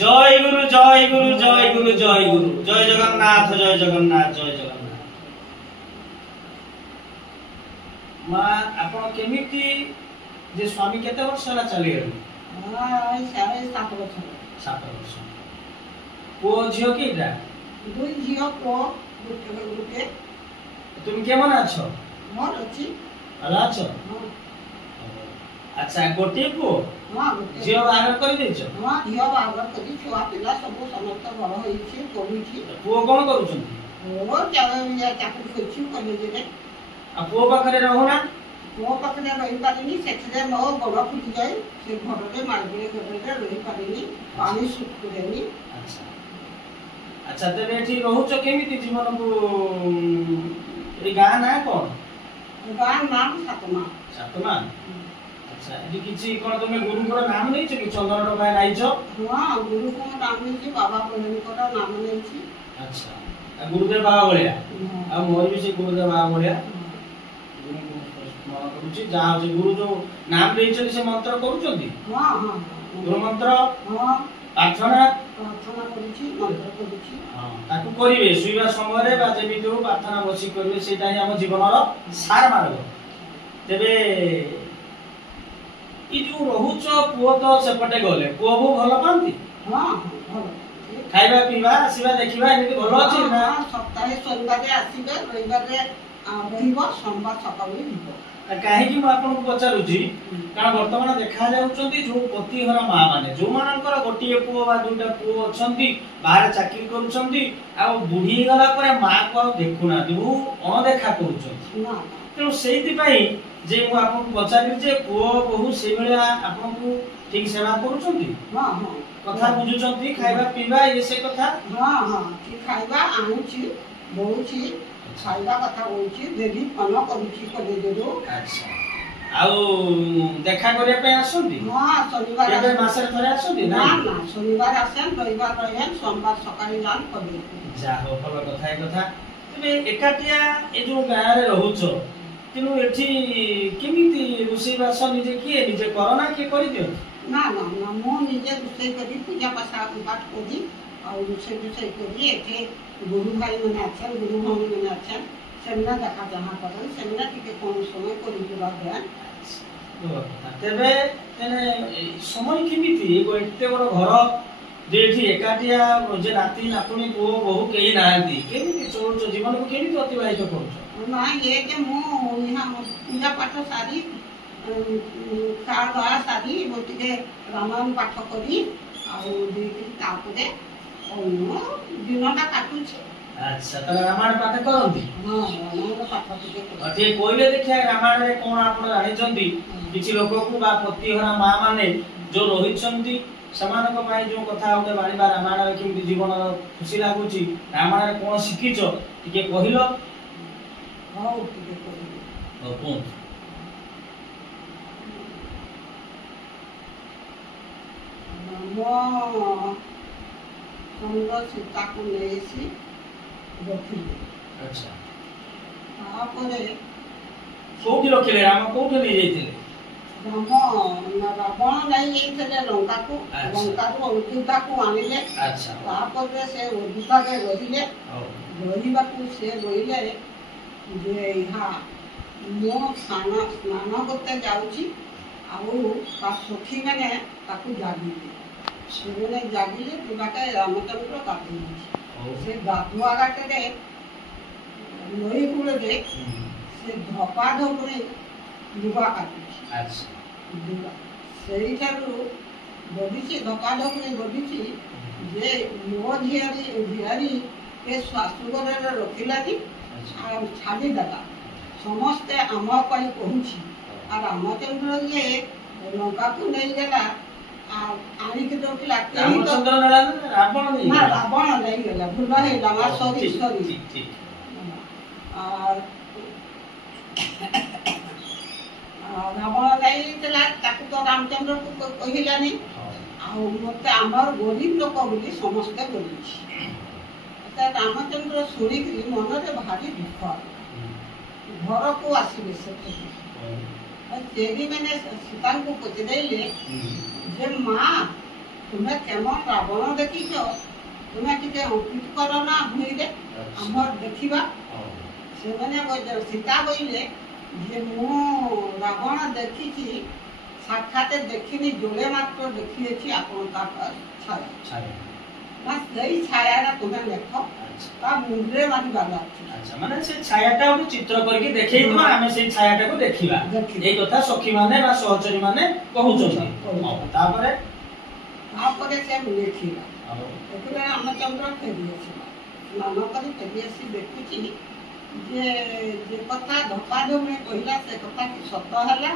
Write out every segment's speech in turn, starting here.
जय गुरु जय गुरु जय गुरु जय गुरु जय जगन्नाथ जय जगन्नाथ जय जगन्नाथ। माँ आपण केमिति जे स्वामी केते वर्ष होला चली गले? साढ़े 7 वर्ष। 7 वर्ष। पुओ झियो केटा? 2 झियो पुओ गुटे। तुम केमन अछो? मोर अछि। अला अछो? हां। अच्छा गोटे पुओ? हां गोटे। झियो बाहर कर देछो? हां झियो बाहर करी छुआ पिला सब समस्त बड़ होई छी पढु छी। पुओ कोन करू छथि? ओ चाकरी करछि कॉलेज रे। आ पुओ पाखरे रहूना? पुओ पाखरे रही पारिनी सेठरे मो गोड़ फुटी जाय से घर रे मारबे करे रही पारिनी पानी सुकुरेनी। अच्छा अच्छा तबे एठी रहूचो केमिति जीवन को ए गां ना कोन? गां नाम सातमा। सातमा? अच्छा एठी किछि कोन तुमे गुरुकर नाम नै छ कि चंदन टका नाइछो? हां गुरु को नाम नै छी बाबा को नाम नै छी। अच्छा आ गुरुदेव बाबा बोलिया आ मोर भी से गुरुदेव बाबा बोलिया गुरु को स्मरण करूची जा जे गुरु जो नाम देइछन से मंत्र करूचंती? हां हां गुरु मंत्र हां प्रार्थना करूची मंत्र करूची। हां ताकू करिवे सुइबा समय रे बा जेबि जो प्रार्थना बसी करिवे सेटा ही हम जीवनर सार मार्ग। तेबे ई जो रहुच पुओ तो सेपटे गले पुओ भो भलो पांती? हां भलो खाइबा पीबा आसीबा देखिबा एमिति भलो अछि ना? सप्ताहे शनिवार आसीबे रविवार रहिबो सोमवार सकाळी ଯିବ। काहे कि म आपन को पचारुची कारण वर्तमान देखा जाउचंती जो पतिहरा मां माने जो मानकर गोटिए पुओ बा दुटा पुओ अछंती बाहर चाकरी करूचंती आ बुढी गला परे मां को देखुना दिबु अनदेखा करूचंती ना तो सेति पई जे म आपन को पचारि जे पुओ बहु से बेला आपन को ठीक सेवा करूचंती? हां हां कथा बुझुचंती खाइबा पीबा ये से कथा? हां हां कि खाइबा आनुची बहुची खाइबा कथा होची देवी फन करूची कॉलेजरो। अच्छा आउ देखा करे पे आसुंती? हां शनिवार केबे मासे थरे आसुंती ना? ना ना शनिवार आसेन रविवार रहेन सोमवार सकाळी लान कॉलेज। जा हो भलो कथा ए कथा तबे एकाटिया ए जो गां रे रहउछो तिनु एठी केमिति रुसई बास निजे किए निजे करना के करि दियो? ना ना ना मो निजे रुसई करी पूजा पाठ करी और रुसई करी एथे गुरु भाई मने आछन गुरु मम्मी मने आछन सेमना देखा जहाँ करन सेमना टिके कोन समय करी दिबा देन। तेबे तने समय केमिति एगो एते बड़ घर जेठी एकाटिया जे नाती नातुनी पुओ बहु केही नांती केमिति चलुछ जीवन को केमिति अतिबाहित करूछ? ना ये जे मो यहाँ पूजा पाठ सारी खावा सारी गोटिके रामायण पाठ करी और दुई तापरे दिनटा काटुची। अच्छा त रामायण पाठ करंती? हां रामायण पाठ टिके अटे कोइले देखिया रामायण रे कोन आपण जानिचंती किछि लोक को बा पतिहरा मां माने जो रहिचंती समान को पाई जो कथा होते बाणी बा रामायण रे किमि जीवन खुशी लागुची रामायण रे कोन सिखिचो टिके कहिलो? हां टिके कहिलो। ओ कोन मो सुंदर सीता को लेसी रखिले। अच्छा तापरे कोठी रखिले राम कोठी ले जाइतिले? रावण नहीं जाइतिले लंका को अयोध्या को आनिले। अच्छा तापरे से अयोध्या के रहिले रहिबा को से रहिले जे इहा मो स्नान करते जाउची आउ का सखी माने ताकू जागिले सेने जागिले तुबाटे रामचंद्र काटी से गाधुआ गाटे नई कूले दे से धपा धपरे दुबा काटी। अच्छा दुबा सेइटारु गबिची धपा धपरे गबिची जे मो झियारी के स्वास्थ्य रे रखिलानी आ छाडी दला समस्त आम पई कहूची आ रामचंद्र जे लंका को नहीं गला आनी के तो रामचंद्र नेला रावण नहीं? ना रावण नहीं गला भूल हेला मा सॉरी ठीक ठीक और रावण नहीं तला ताकू तो रामचंद्र को कहिलानी आ मते हमर गरीब लोक बोली समस्त बोली त रामचंद्र सुनी कि मन रे भारी दुख घर को आसीबे से तेरी मैंने सीता को पचदेले जे मां तुम्हें केमन रावण देखिछ तुम्हें टिके अंकित कर ना भूइले हमर देखिबा से माने सीता बोले जे मु रावण देखिछि साक्षात देखिनी जोड़े मात्र देखिए आपन का छाया छाया ना सही छाया ना तुम्हें देखो ता मुंडरे मारी बाला अच्छा माने से छायाटा को चित्र करके देखै दिमा हमें से छायाटा को देखिबा ए कथा सखी माने बा सहचरी माने कहउछन तापरे से देखिबा एतले रामचंद्र फेरियछि नाना करी फेरियछि देखुछि जे कथा धपा जो में कहला से कथा की सत हला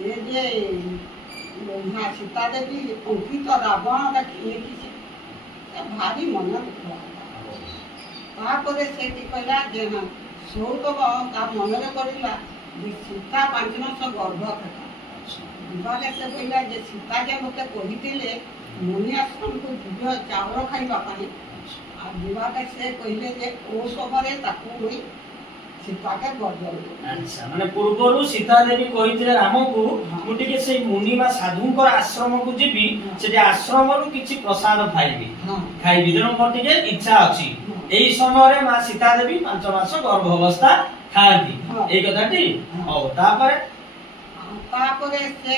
ये जे लोहा सीता देवी अंकित रावण रखिए कि भारी मन दुख तापरे से कहला जे सौरभ ता मन में पड़िला जे सीता 5 मास गर्भ था विवाह से कहला जे सीता जे मते कहितिले मुनि आश्रम को दिव्य चावल खाइबा पानी आ विवाह से कहले जे ओ सबरे ताकू होई सीता के गर्भ अच्छा माने पूर्वरु सीता देवी कहितिले राम को मुटी के से मुनि बा साधुंकर आश्रम को जीबी से आश्रम रु किछि प्रसाद खाइबी खाइबी जनो मोटी के इच्छा अछि एई समय रे मां सीता देवी 5 मास गर्भ अवस्था खाती ए कथाटी ओ तापरे से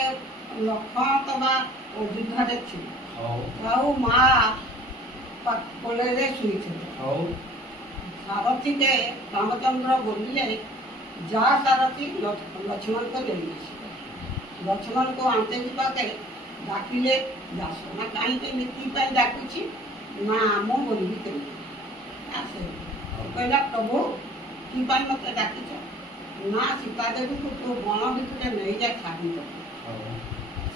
लखन तबा अयोध्या देखि ताऊ मां कोले रे सुइथे सारथी के रामचंद्र बोलिए जा सारथी लक्ष्मण को ले लक्ष्मण को आनते पाके डाकिले जासो ना काई के नीति पे डाकुची ना मो बोली के आसे कहला प्रभु की पाई मते डाकिछ ना सीता देवी को तो वन भितर नहीं जा छाड़ी दो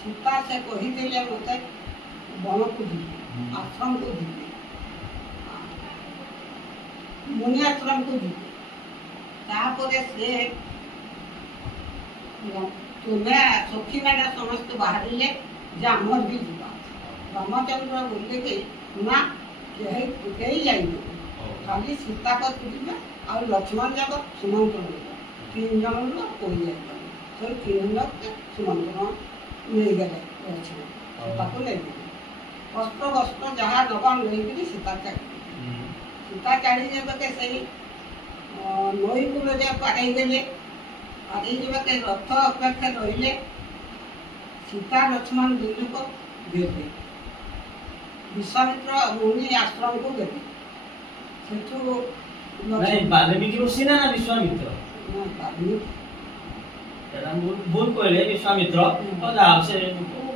सीता से कही दिले मते वन को दी आश्रम को दी मुनि आश्रम को दी तापरे से तुम्हें सखी मैंने समस्त बाहर ले जामर भी जीवा रामचंद्र बोले कि ना कहीं जाइए खाली सीता को तुझे और लक्ष्मण जब सुमंत्रण 3 जन लोग कोई जाए तो 3 लोग सुमंत्रण ले गए सीता को ले गए वस्त्र वस्त्र जहाँ नगन ले सीता चाहिए सीता चढ़ी जब से नई कूल जे पारे गले पारे जब रथ अपेक्षा रही सीता लक्ष्मण दुई को गले विश्वामित्र मुनि आश्रम को गले वाल्मीकि ऋषि ना विश्वामित्र भूल कहले विश्वामित्र तो जाओ से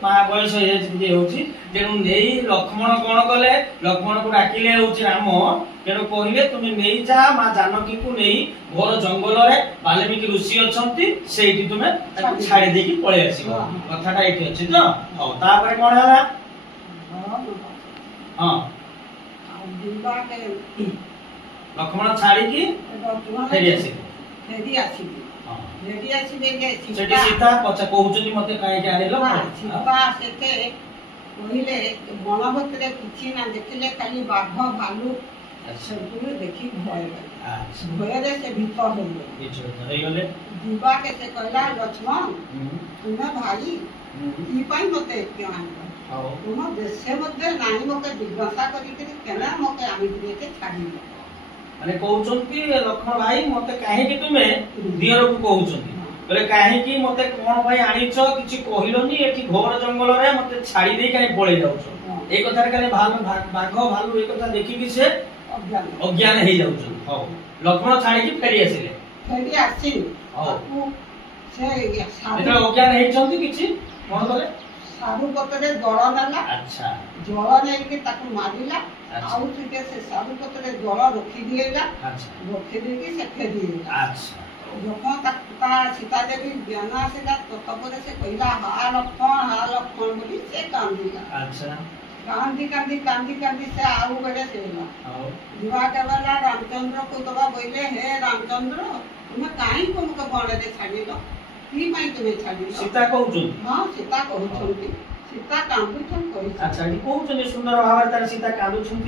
मां बयस होची तेणु नहीं लक्ष्मण कौन कले लक्ष्मण को डाकिले होची राम तेणु कहले तुम नहीं जा मां जानकी को नहीं घर जंगल रे वाल्मीकि ऋषि अछंती सेठी तुमे छाड़ी देकी पळे आसीबो कथाटा एठी अछि तो हो तापरे कोन हला हां दिलबा के लक्ष्मण छाड़ी की फेरी आसी रेडी आसी बेगे सेठी सीता पछा कहउचनी मते काहे के आइलो सीता सेते कहिले वन भीतर किछि ना देखिले खाली बाघ भालू सब देखि भय भय रे से भीतर हो गले दीवा के से कहला लक्ष्मण तुम्हें भाई ई पाई मते क्यों आन तुम देश मध्ये नाही मते जिज्ञासा करी के केना मते आमी के छाडी माने कहउचंती लक्ष्मण भाई मते काहे कि तुमे दियर को कहउचंती बोले काहे कि मते कोन भाई आनिछो किछि कहिलोनी एठी घोर जंगल रे मते छाडी देई काहे पळे जाउछो ए कथार काले बाघ भालू ए कथा देखि कि से अज्ञान हे जाउछो हो लक्ष्मण छाडी कि फेरी आसी हो से एटा अज्ञान हे छंती किछि कोन बोले साधु पतरे जल नेला अच्छा जल नै के ताकू मारिला आउ ठीक से साधु पतरे जल रखी दिएला अच्छा रखी दे के से फेरी अच्छा जखन ता सीता देवी ज्ञान आसेला ततपरे से कहला हा लक्ष्मण बोली से कांदिला अच्छा कांदी से आउ बड़े सेला विवाह के वाला रामचंद्र को तबा बोले हे रामचंद्र तुम काई को मुके बड़े रे छाडिलो की माई तुमे छाडिलो सीता कहउछु हां सीता कहउछु सीता कांदुछन कहि अच्छा ये कहउछन सुंदर भाव तार सीता कांदुछन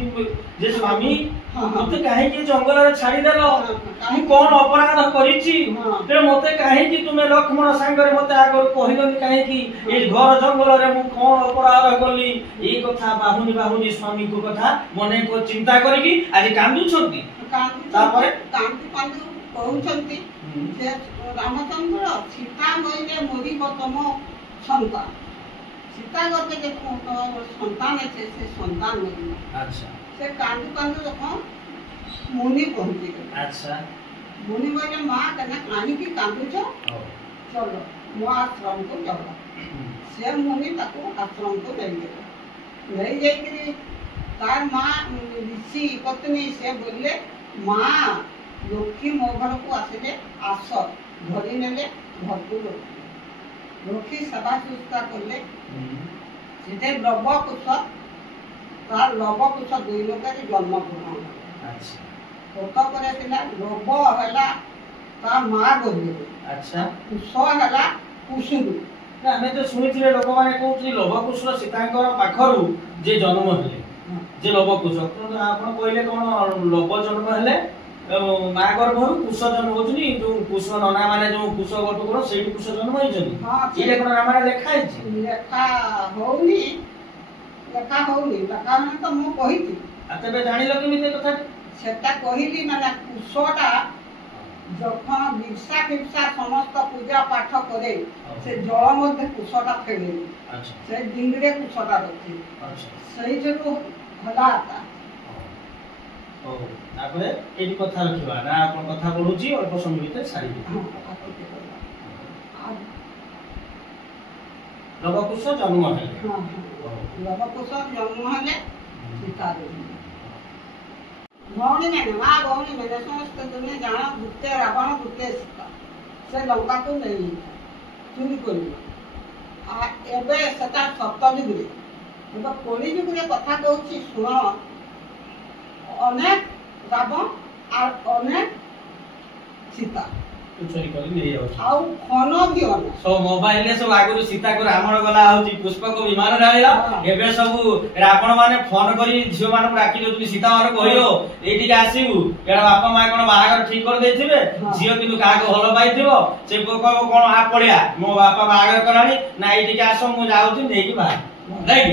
जे स्वामी हां मते काहे कि जंगल रे छाड़ी देलो मु कोन अपराध करिछि ते मते काहे कि तुमे लक्ष्मण संगे मते आगर कहिलनि काहे कि ए घर जंगल रे मु कोन अपराध करली ए कथा बाहुनी स्वामी को कथा मने को चिंता करिकि आज कांदुछंती तापरे कांदु कहउछंती से रामचंद्र सीता मोइले मोरी तम संतान सीता गते जे संतान है से संतान मोरी अच्छा से कांदु जखन मुनि पहुंची गए अच्छा मुनि बोले मां कने कानी की कांदु छ चलो मो आश्रम को चलो से मुनि ताको आश्रम को ले गए तार मां ऋषि पत्नी से बोले मां लक्ष्मी मो घर को आसिले आस धरी नेले घर को लक्ष्मी सभा सुस्ता करले सीधे लवकुश तार लवकुश दुई लोक जन्म ग्रहण अच्छा होता करे तिला लव हला ता मां गोली अच्छा कुश हला कुसुरु ଆମେ ତ ଶୁଣିଥିଲେ ଲୋକମାନେ କହୁଛନ୍ତି ଲବକୁଶ ସୀତାଙ୍କର ପାଖରୁ ଯେ ଜନ୍ମ ହେଲେ ଯେ ଲବକୁଶ ଆପଣ କହିଲେ କଣ ଲବ ଜନ୍ମ ହେଲେ ମା ଗର୍ଭରୁ କୁଶ ଜନ୍ମ ହଉଛନ୍ତି ଯୋଉ କୁଶ ନନା ମାନେ ଯୋଉ କୁଶ ଗର୍ଭ କର ସେଇଠି କୁଶ ଜନ୍ମ ହେଇଛନ୍ତି ଏଇଟା କଣ ରାମାୟଣ ଲେଖା ହେଇଛି ଲେଖା ହଉନି ଲେଖା ମାନେ ତ ମୁଁ କହିଛି ତେବେ ଜାଣିଲ କେମିତି କଥା ସେଟା କହିଲି ମାନେ କୁଶଟା যখন বিরসা ফিরসা সমস্ত পূজা পাঠ করে সে জল মধ্যে কুশটা ফেলে সে ডিঙ্গড়ে কুশটা রয়েছে সেই জন্য হলা তারপরে এই কথা রাখিবা না আপন কথা বলুছি অল্প সময় ভিতরে ছাড়িবে লবকুশ জন্ম হলে লবকুশ জন্ম হলে সীতা দেবী भौणी मैंने माँ भौणी मैंने समस्त दुनिया जाना भूते रावण भूते सीता से लंका को नहीं चोरी कर एबे सेटा सप्तयुग रे एबे कली युग रे कथा कहूची सुन अनेक रावण और अनेक सीता चोरी कर ले जाउ आउ खन भी अनेक सो मोबाइल रे सब आगु सीता को रावण गला होची पुष्पक विमान डालिला एबे सब रावण माने फोन करी झियो मान राखी दउती सीता माने कहियो एठी के आसीबू एरा बापा मां कोन बाहागर ठीक कर देथिबे झियो किनु का को हल पाइथिबो से को कोन आ पड़िया मो बापा बाहागर करानी ना एठी के आसो मु जाउती नेकी बा नहीं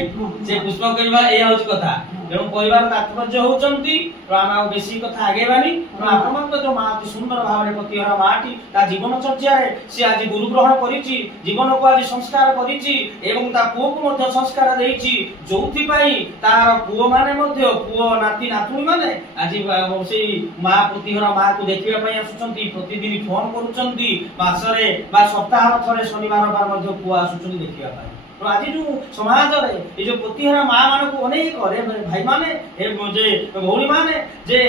से पुष्पक विमान ए होची कथा तेणु कहबार तात्पर्य होचंती राम आ बेसी कथा आगेबानी आपन तो जो माटी सुंदर भाव रे पतिहरा माटी ता जीवन चर्चा रे से आज गुरु ग्रहण करिछि जीवन को आज संस्कार करिछि एवं ता पुओ को मध्य संस्कार देइछि जोथि पई तार पुओ माने मध्य पुओ नाती नातुणी माने आज सेई मां पतिहरा मां को देखिबा पई आसुचंती प्रतिदिन फोन करूचंती मासरे बा सप्ताह थरे शनिवार बार मध्य पुओ आसुचंती देखिबा पई तो आज जो समाज रे ए जो पतिहरा मां मान को अनेक करे भाई माने ए जे भौणी माने जे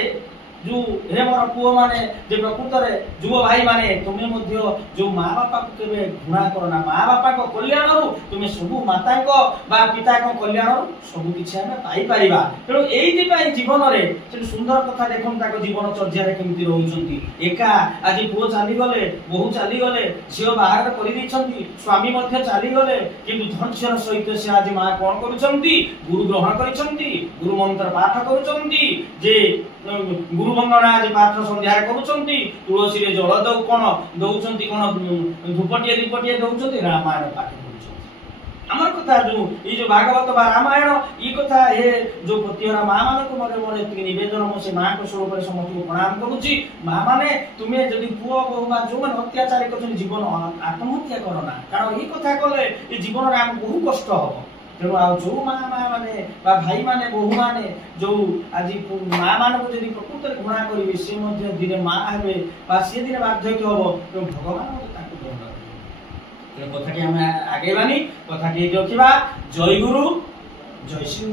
जो हे मोर पुओ माने जे प्रकृत रे जुव भाई माने तुमे मध्य जो मां बापा को केबे घुणा करना मां बापा को कल्याण रु तुमे सब माता को बा पिता को कल्याण रु सब किछ हम पाई परिबा तेरो एइति पई जीवन रे से सुंदर कथा देखम ताको जीवन चर्या रे केमिति रहउचंती एका आज पुओ चाली गले बहु चाली गले झियो बाहर करि दैछंती स्वामी मध्य चाली गले किंतु धैर्यर सहित से आज मां कोन करूचंती गुरु ग्रहण करिसंती गुरु मंत्र पाठ करूचंती जे गुरु वंदना आज पाठ संध्या करूचंती तुलसी रे जल दउ कोन दउचंती कोन धूपटिया दीपटिया दउचंती रामायण पाठ करूचंती हमर कथा जो ई जो भागवत बा रामायण ई कथा हे जो पतिहरा मां मान को मरे मरे ति निवेदन म से मां को स्वरूप रे समस्त को प्रणाम करूची मां माने तुमे जदी पुओ बहु बा जो मन अत्याचार करछन जीवन आत्महत्या करना कारण ई कथा कले ई जीवन रे हम बहु कष्ट हो तेणु आ जो मां माने बा भाई माने बहु माने जो आज मां मान को जदी प्रकृत घृणा करिवे से मध्ये दिने मां हेबे बा से दिने बाध्यक होबो तो भगवान ताको ग्रहण करिवे ते कथा के हम आगे बानी कथा के देखिबा जय गुरु जय श्री